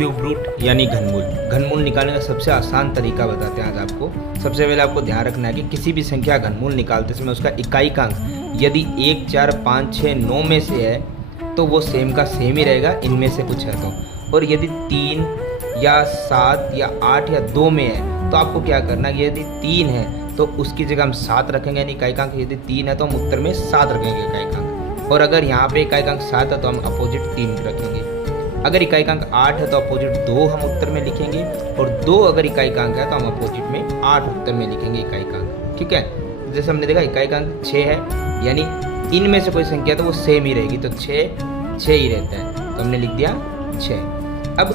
Cube root यानी घनमूल। घनमूल निकालने का सबसे आसान तरीका बताते हैं आज आपको। सबसे पहले आपको ध्यान रखना है कि किसी भी संख्या घनमूल निकालते समय उसका इकाई का अंक यदि 1, 4, 5, 6, 9 में से है तो वो सेम का सेम ही रहेगा, इनमें से कुछ है तो। और यदि 3 या 7 या 8 या 2 में है तो आपको क्या करना है, यदि 3 है तो उसकी जगह हम 7 रखेंगे यानी इकाई का अंक। यदि 3 है तो हम उत्तर में 7 रखेंगे इकाई का अंक। और अगर यहाँ पे इकाई का अंक 7 है तो हम अपोजिट 3 रखेंगे। अगर इकाई का अंक 8 है तो अपोजिट 2 हम उत्तर में लिखेंगे, और 2 अगर इकाई का अंक है तो हम अपोजिट में 8 उत्तर में लिखेंगे इकाई का अंक। ठीक है, जैसे हमने देखा इकाई का अंक 6 है यानी इनमें से कोई संख्या तो वो सेम ही रहेगी, तो 6 ही रहता है, तो हमने लिख दिया 6। अब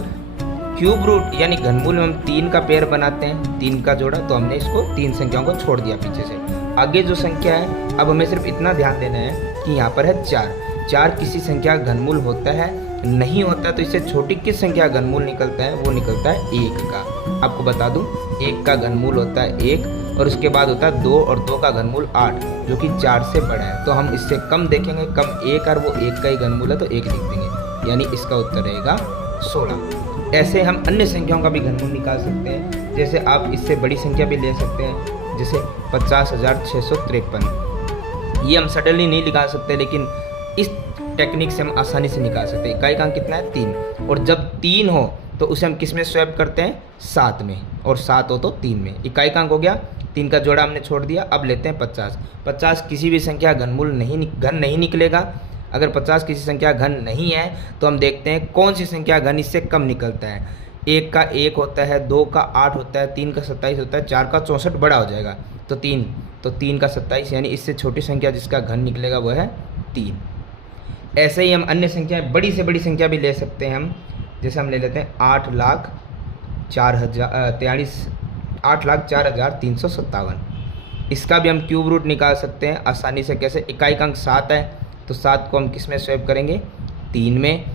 क्यूब रूट यानी घनमूल में हम 3 का पेयर बनाते हैं, 3 का जोड़ा, तो हमने इसको 3 संख्याओं को छोड़ दिया पीछे से। आगे जो संख्या है, अब हमें सिर्फ इतना ध्यान देना है कि यहाँ पर है 4 किसी संख्या घनमूल होता है, नहीं होता तो इससे छोटी किस संख्या घनमूल निकलता है, वो निकलता है 1 का। आपको बता दूं 1 का घनमूल होता है 1, और उसके बाद होता है 2, और 2 का घनमूल 8 जो कि 4 से बड़ा है, तो हम इससे कम देखेंगे, कम 1 और वो 1 का ही घनमूल है तो 1 लिख देंगे, यानी इसका उत्तर रहेगा 16। ऐसे हम अन्य संख्याओं का भी घनमूल निकाल सकते हैं, जैसे आप इससे बड़ी संख्या भी ले सकते हैं, जैसे 50,653। ये हम सडनली नहीं निकाल सकते, लेकिन इस टेक्निक से हम आसानी से निकाल सकते हैं। इकाई का अंक कितना है 3, और जब 3 हो तो उसे हम किस में स्वैप करते हैं, 7 में, और 7 हो तो 3 में। इकाई का अंक हो गया, 3 का जोड़ा हमने छोड़ दिया। अब लेते हैं 50 किसी भी संख्या घन नहीं निकलेगा। अगर 50 किसी संख्या घन नहीं है तो हम देखते हैं कौन सी संख्या घन इससे कम निकलता है। 1 का 1 होता है, 2 का 8 होता है, 3 का 27 होता है, 4 का 64 बड़ा हो जाएगा, तो 3 का 27, यानी इससे छोटी संख्या जिसका घन निकलेगा वो है 3। ऐसे ही हम अन्य संख्या, बड़ी से बड़ी संख्या भी ले सकते हैं हम, जैसे हम ले लेते हैं 8,04,357। इसका भी हम क्यूब रूट निकाल सकते हैं आसानी से। कैसे, इकाई का अंक 7 है तो 7 को हम किस में स्वैप करेंगे, 3 में।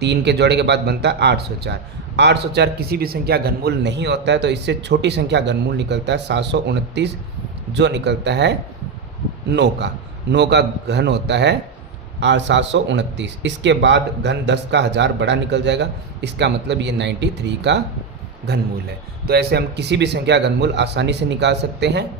3 के जोड़े के बाद बनता है 804। 804 किसी भी संख्या घनमूल नहीं होता है तो इससे छोटी संख्या घनमूल निकलता है 729, जो निकलता है 9 का घन होता है 729। इसके बाद घन 10 का 1000 बड़ा निकल जाएगा, इसका मतलब ये 93 का घनमूल है। तो ऐसे हम किसी भी संख्या घनमूल आसानी से निकाल सकते हैं।